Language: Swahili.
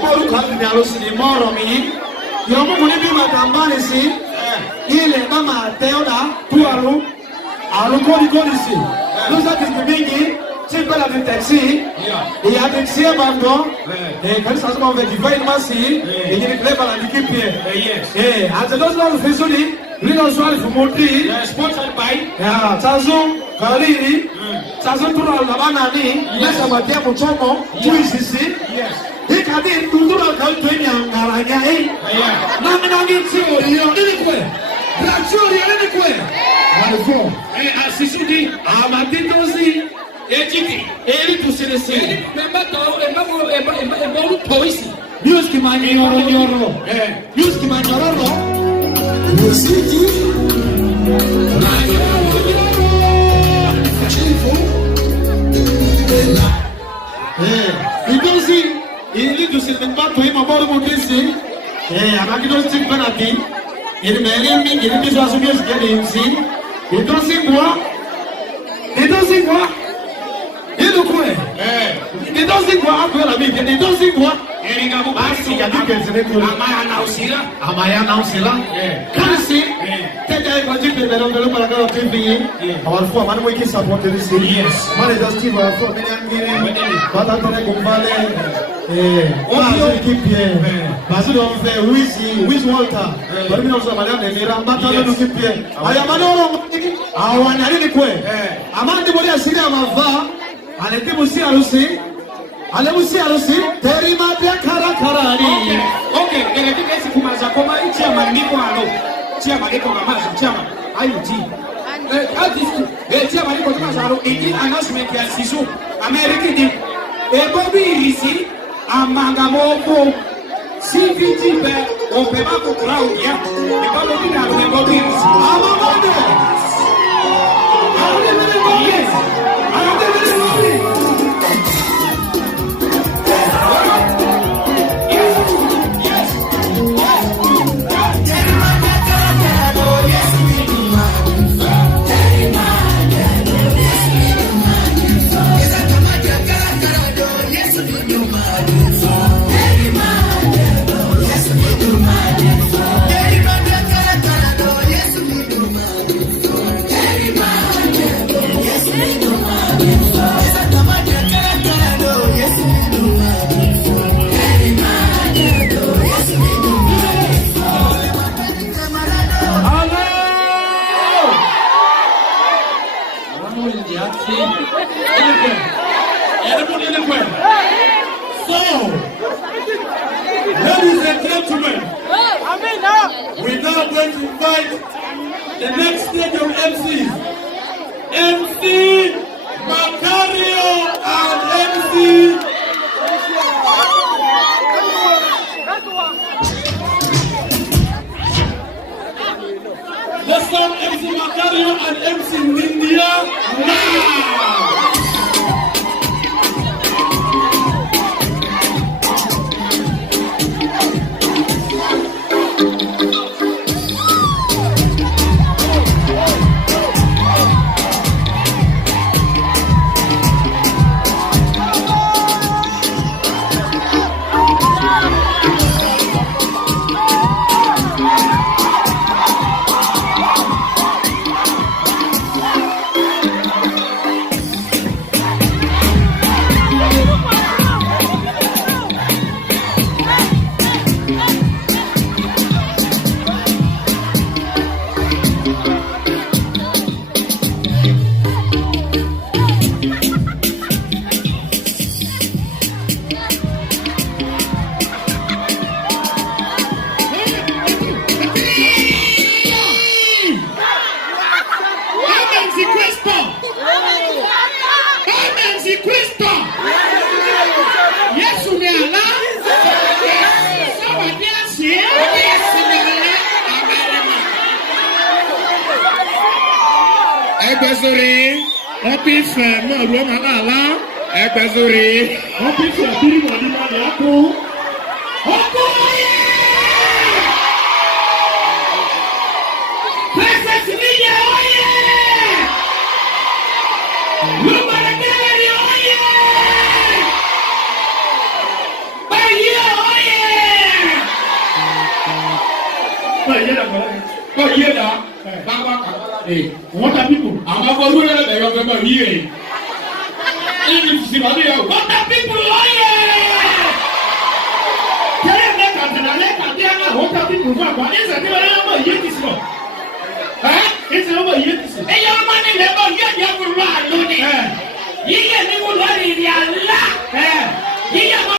boru kalbi alusi ni moro mi. Yomu munibi matambani si. Ile mama teoda tuaru. Alu kodi si. Lusa mingi. Si pela de taxi. E a taxi é mando. Quando você vai divide masi. E ele leva lá de kipi. A gente não fez isso. Lui non so il fumotri. Sponsored by. Tazo. Kaliri. Tazo tura la banani. Nessa matia muchomo. Tuisisi. Yes. He kadi tundura kaltwenya ngaranya Nami tsiori ni kwe. Braziori ni kwe. Wonderful. Asisudi amatitozi. Ejiti. Ele tusilesi. Embalu toisi. News ki manyoro. News ki manyoro. Musiki. Idosi, ili tusilembato hii maboro mutisi. Amakidosi penalty. Ili merimi, ili biso asumio sikeni imsi. Idosi kwa. Ili kwe. Idosi kwa akwela miki. Idosi kwa. Eringa basi ya dikenzene amaya nausila. Kasi. Tete kwa jipe mbelo para kwa TV. Awarfua manu mwiki supporter isi. Yes. Mane justi awarfua menyangire. Bata tone kumbale. Oyo kipie. Basu do mfe wizi Walter. Bari mina usama leo nemira mbata leo kipie. Aya manoro awanyari ni kwe. Amandi bodi asiri amava. Alete musi arusi. Alemusi arusi. Terima dia karakarani. Okay. Geleti kesi kumaza koma ichi ya maniko alo. Chia mariko mamazo chama ayuti tia mariko tumazaro indi announcement ya sisu America di bobi irisi amanga moko CVT be opema ko crowd ya e balo di na bobi irisi amamande Ladies and gentlemen, we're now going to invite the next stage of MCs. MC Macario and MC let's start MC Macario and MC Nindia now. Egbezuri, opife mo ro malala, egbezuri, opife biri mo di ma ni aku. Oku ye! Princess Lydia oye! Lumara Gallery oye! Baye oye! yé da. Báwa kàkàlà dé. Water people. Àwọn akọ olúwa yẹn lẹ́yìn ọ̀gbẹ́ máa yíyẹ. Ìdí sísìmọ́lì yẹn. Water people ọ̀yẹ́. Kẹ́lẹ́ ní kàtìlá ní kàtìlá náà water people fún àgbà. Ẹ̀sẹ̀ tí wọ́n yẹn mọ̀ yé ti sọ. Ẹ̀sẹ̀ wọ́n mọ̀ yé ti sọ. Ẹ̀yẹ́ ọmọ ní lẹ́bọ̀ yẹ́ ni ọkùnrin wà lónìí. Yíyẹ ni mo lọ rìnrìn àlá. Yíyẹ